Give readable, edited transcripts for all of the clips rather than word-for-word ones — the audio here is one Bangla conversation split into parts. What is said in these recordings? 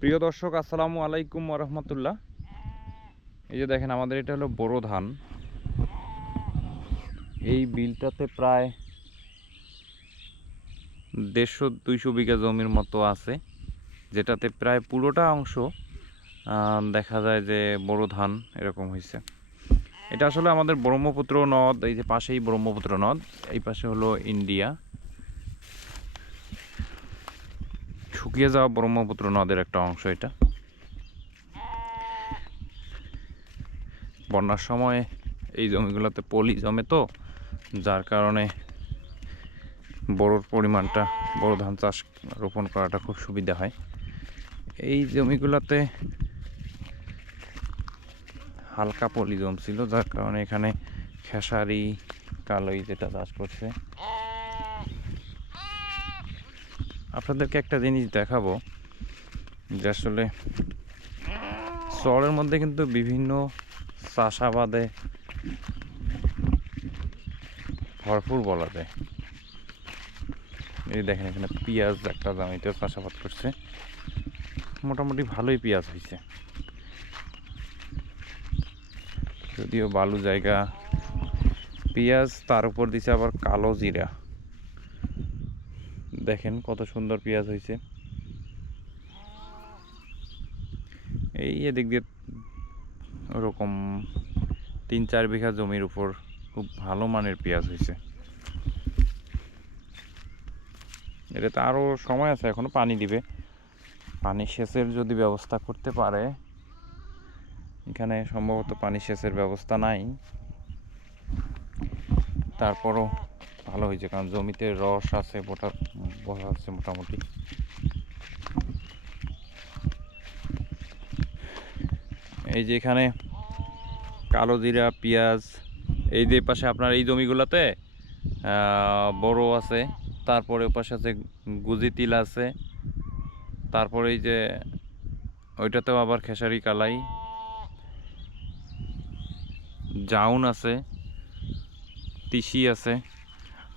প্রিয় দর্শক, আসসালামু আলাইকুম ওয়া রাহমাতুল্লাহ। এই যে দেখেন, আমাদের এটা হলো বোরো ধান। এই বিলটাতে প্রায় 150-200 বিঘা জমির মতো আছে, যেটাতে প্রায় পুরোটা অংশ দেখা যায় যে বোরো ধান এরকম হয়েছে। এটা আসলে আমাদের ব্রহ্মপুত্র নদ, এই যে পাশেই ব্রহ্মপুত্র নদ, এই পাশে হলো ইন্ডিয়া। শুকিয়ে যাওয়া ব্রহ্মপুত্র নদের একটা অংশ এটা। বন্যার সময় এই জমিগুলোতে পলি জমে, তো যার কারণে বড়োর পরিমাণটা, বড় ধান চাষ রোপণ করাটা খুব সুবিধা হয়। এই জমিগুলোতে হালকা পলি জমছিল, যার কারণে এখানে খেসারি, কালোই যেটা চাষ করছে। আপনাদেরকে একটা জিনিস দেখাবো যে আসলে চরের মধ্যে কিন্তু বিভিন্ন চাষাবাদে ভরপুর বলা যায়। এই দেখেন, এখানে পেঁয়াজ একটা জমিতে চাষাবাদ করছে, মোটামুটি ভালোই পেঁয়াজ হয়েছে, যদিও বালু জায়গা। পেঁয়াজ, তার উপর দিছে আবার কালো জিরা। দেখেন কত সুন্দর পেঁয়াজ হয়েছে। এই এদিক দিয়ে ওরকম 3-4 বিঘা জমির উপর খুব ভালো মানের পেঁয়াজ হয়েছে। এটাতে আরও সময় আছে, এখনো পানি দিবে। পানি সেচের যদি ব্যবস্থা করতে পারে, এখানে সম্ভবত পানি সেচের ব্যবস্থা নাই, তারপরও ভালো হয়েছে, কারণ জমিতে রস আছে, বোঝা আছে মোটামুটি। এই যে এখানে কালো জিরা, পেঁয়াজ, এই যে পাশে আপনার এই জমিগুলোতে বড় আছে, তারপরে ওপাশে আছে গুজি তিল আছে, তারপরে এই যে ওইটাতেও আবার খেসারি কালাই, জাউন আছে, তিসি আছে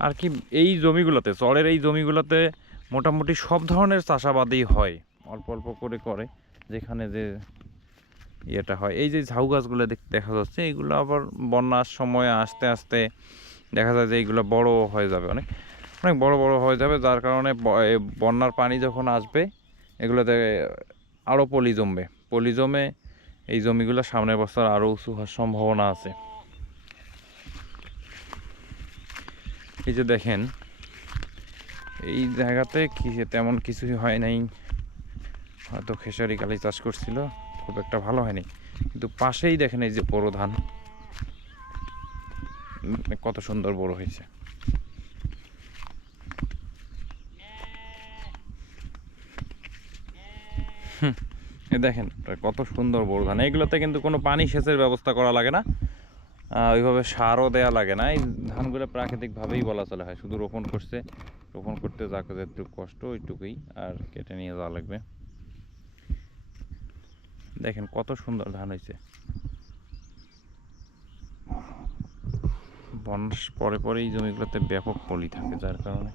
আর কি। এই জমিগুলোতে, চরের এই জমিগুলোতে মোটামুটি সব ধরনের চাষাবাদই হয়, অল্প অল্প করে করে, যেখানে যে ইয়েটা হয়। এই যে ঝাউ গাছগুলো দেখা যাচ্ছে, এইগুলো আবার বন্যার সময় আস্তে আস্তে দেখা যায় যে এইগুলো বড় হয়ে যাবে, অনেক অনেক বড় বড় হয়ে যাবে, যার কারণে বন্যার পানি যখন আসবে এগুলোতে আরও পলি জমবে। পলি জমে এই জমিগুলো সামনের বছর আরও উঁচু হওয়ার সম্ভাবনা আছে। এই যে দেখেন, এই জায়গাতে তেমন কিছুই হয় নাই, হয়তো খেসারি কালি চাষ করছিল, খুব একটা ভালো হয়নি। কিন্তু পাশেই দেখেন এই যে বড় ধান, কত সুন্দর বড় হয়েছে। দেখেন কত সুন্দর বড় ধান। এগুলোতে কিন্তু কোনো পানি সেচের ব্যবস্থা করা লাগে না, ওইভাবে সারও দেয়া লাগে না। এই ধানগুলো প্রাকৃতিকভাবেই বলা চলে হয়, শুধু রোপণ করছে, রোপণ করতে যাকে একটু কষ্ট, ওইটুকুই, আর কেটে নিয়ে যাওয়া লাগবে। দেখেন কত সুন্দর ধান হয়েছে। বন্যার পরে পরে এই জমিগুলোতে ব্যাপক পলি থাকে, যার কারণে